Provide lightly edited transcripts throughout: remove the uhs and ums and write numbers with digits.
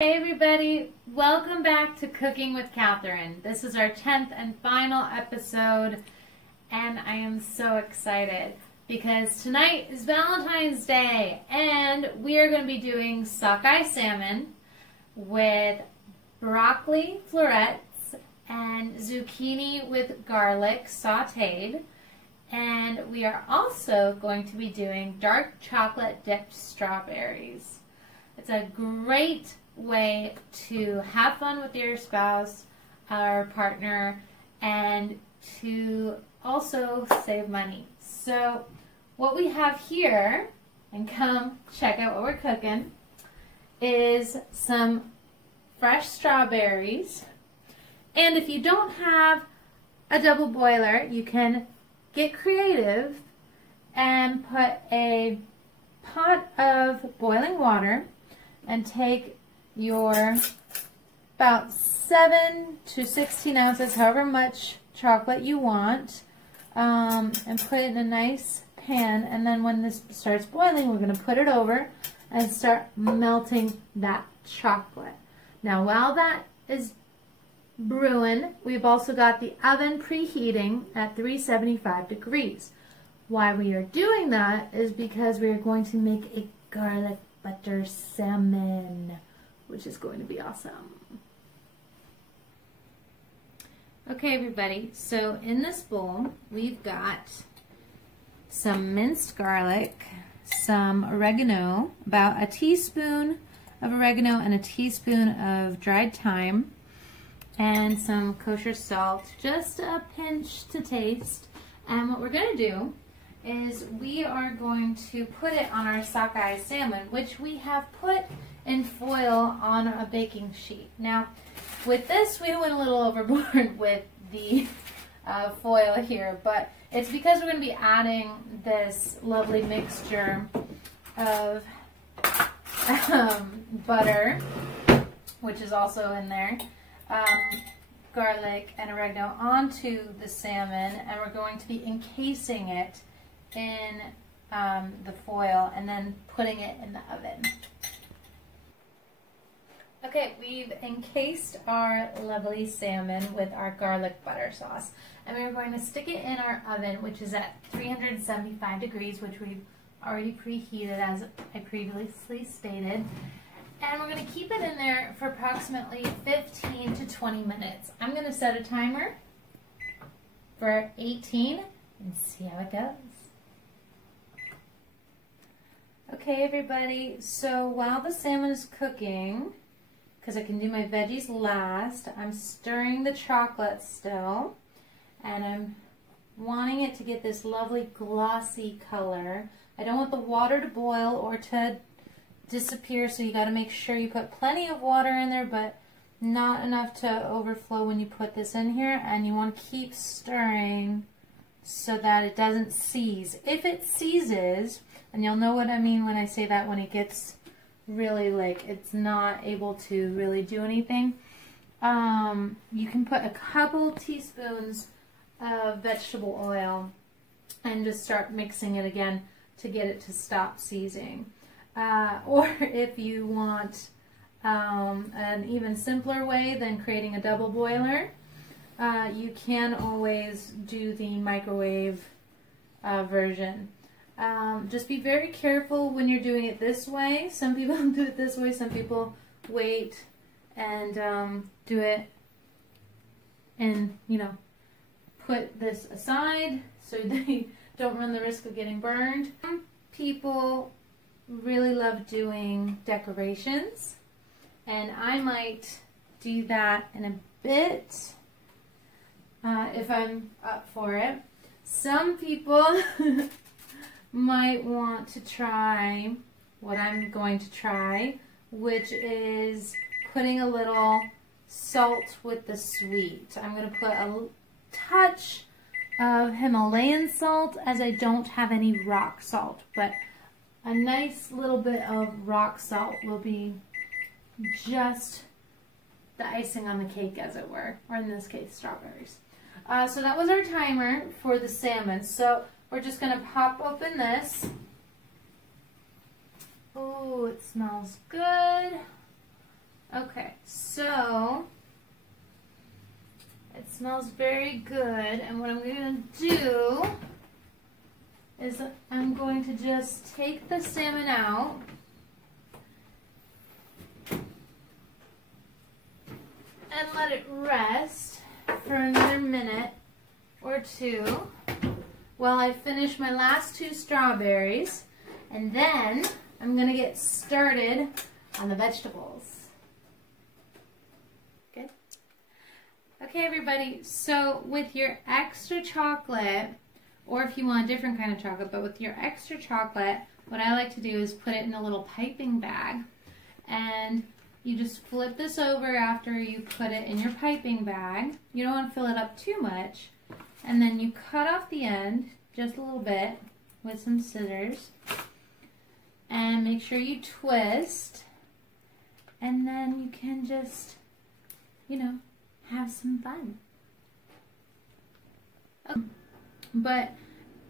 Hey everybody, welcome back to Cooking with Catherine. This is our 10th and final episode and I am so excited because tonight is Valentine's Day and we are going to be doing sockeye salmon with broccoli florets and zucchini with garlic sauteed, and we are also going to be doing dark chocolate dipped strawberries. It's a great way to have fun with your spouse or partner and to also save money. So what we have here, and come check out what we're cooking, is some fresh strawberries. And if you don't have a double boiler, you can get creative and put a pot of boiling water and take your about 7 to 16 ounces, however much chocolate you want, and put it in a nice pan. And then when this starts boiling, we're going to put it over and start melting that chocolate. Now while that is brewing, we've also got the oven preheating at 375 degrees. Why we are doing that is because we are going to make a garlic butter salmon, which is going to be awesome. Okay everybody, so in this bowl we've got some minced garlic, some oregano, about a teaspoon of oregano and a teaspoon of dried thyme, and some kosher salt, just a pinch to taste. And what we're going to do is we are going to put it on our sockeye salmon, which we have put in foil on a baking sheet. Now with this we went a little overboard with the foil here, but it's because we're going to be adding this lovely mixture of butter, which is also in there, garlic and oregano onto the salmon, and we're going to be encasing it in the foil and then putting it in the oven. Okay, we've encased our lovely salmon with our garlic butter sauce, and we're going to stick it in our oven, which is at 375 degrees, which we've already preheated as I previously stated. And we're going to keep it in there for approximately 15 to 20 minutes. I'm going to set a timer for 18 and see how it goes. Okay everybody, so while the salmon is cooking, because I can do my veggies last, I'm stirring the chocolate still, and I'm wanting it to get this lovely glossy color. I don't want the water to boil or to disappear, so you got to make sure you put plenty of water in there, but not enough to overflow when you put this in here. And you want to keep stirring so that it doesn't seize. If it seizes, and you'll know what I mean when I say that, when it gets really like it's not able to really do anything, you can put a couple teaspoons of vegetable oil and just start mixing it again to get it to stop seizing. Or if you want an even simpler way than creating a double boiler, you can always do the microwave version. Just be very careful when you're doing it this way. Some people do it this way, some people wait and do it and, you know, put this aside so they don't run the risk of getting burned. Some people really love doing decorations, and I might do that in a bit if I'm up for it. Some people might want to try what I'm going to try, which is putting a little salt with the sweet. I'm going to put a touch of Himalayan salt, as I don't have any rock salt, but a nice little bit of rock salt will be just the icing on the cake, as it were, or in this case, strawberries. So that was our timer for the salmon. So we're just going to pop open this. Oh, it smells good. Okay, so it smells very good, and what I'm going to do is I'm going to just take the salmon out and let it rest for another minute or two while I finish my last 2 strawberries, and then I'm going to get started on the vegetables. Good? Okay, everybody, so with your extra chocolate, or if you want a different kind of chocolate, but with your extra chocolate, what I like to do is put it in a little piping bag, and you just flip this over after you put it in your piping bag. You don't want to fill it up too much, and then you cut off the end just a little bit with some scissors, and make sure you twist, and then you can just, you know, have some fun. Okay. But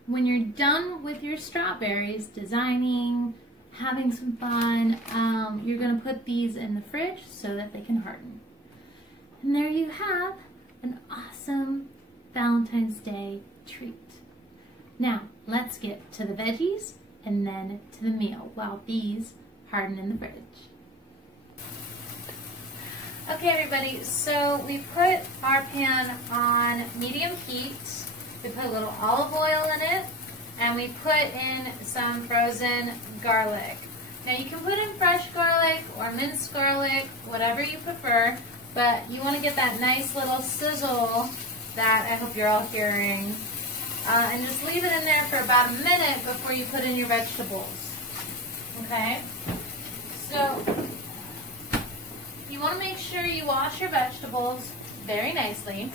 when you're done with your strawberries, designing, having some fun, you're going to put these in the fridge so that they can harden. And there you have an awesome Valentine's Day treat. Now, let's get to the veggies and then to the meal while these harden in the fridge. Okay, everybody, so we put our pan on medium heat. We put a little olive oil in it, and we put in some frozen garlic. Now you can put in fresh garlic or minced garlic, whatever you prefer, but you want to get that nice little sizzle that I hope you're all hearing. And just leave it in there for about a minute before you put in your vegetables. Okay? So you want to make sure you wash your vegetables very nicely.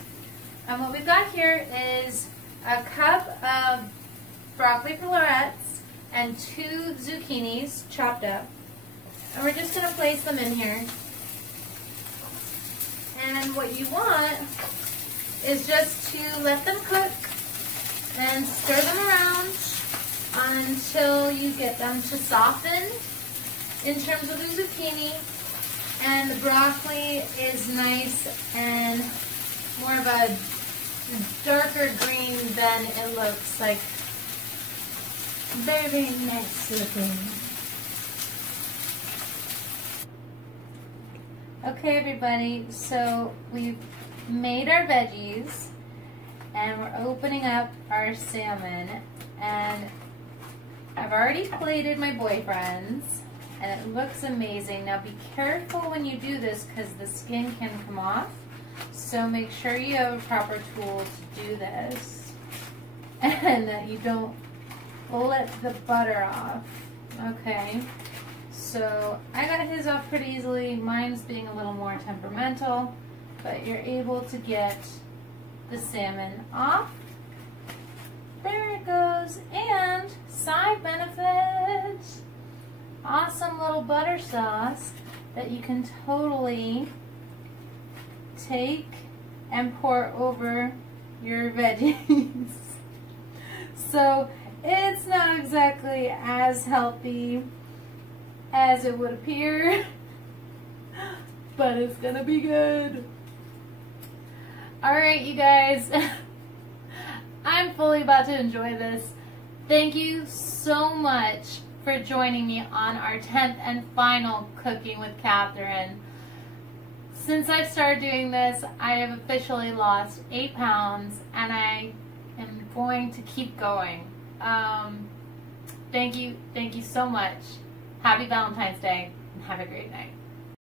And what we've got here is a cup of broccoli florets and 2 zucchinis chopped up. And we're just going to place them in here. And what you want is just to let them cook and stir them around until you get them to soften in terms of the zucchini, and the broccoli is nice and more of a darker green than it looks, like very, very nice looking. Okay, everybody, so we've made our veggies and we're opening up our salmon, and I've already plated my boyfriend's and it looks amazing. Now be careful when you do this because the skin can come off. So make sure you have a proper tool to do this and that you don't let the butter off. Okay, so I got his off pretty easily. Mine's being a little more temperamental, but you're able to get the salmon off. There it goes. And side benefits, awesome little butter sauce that you can totally take and pour over your veggies. So it's not exactly as healthy as it would appear, but it's gonna be good. Alright, you guys, I'm fully about to enjoy this. Thank you so much for joining me on our 10th and final Cooking with Catherine. Since I've started doing this, I have officially lost 8 pounds, and I am going to keep going. Thank you so much. Happy Valentine's Day, and have a great night.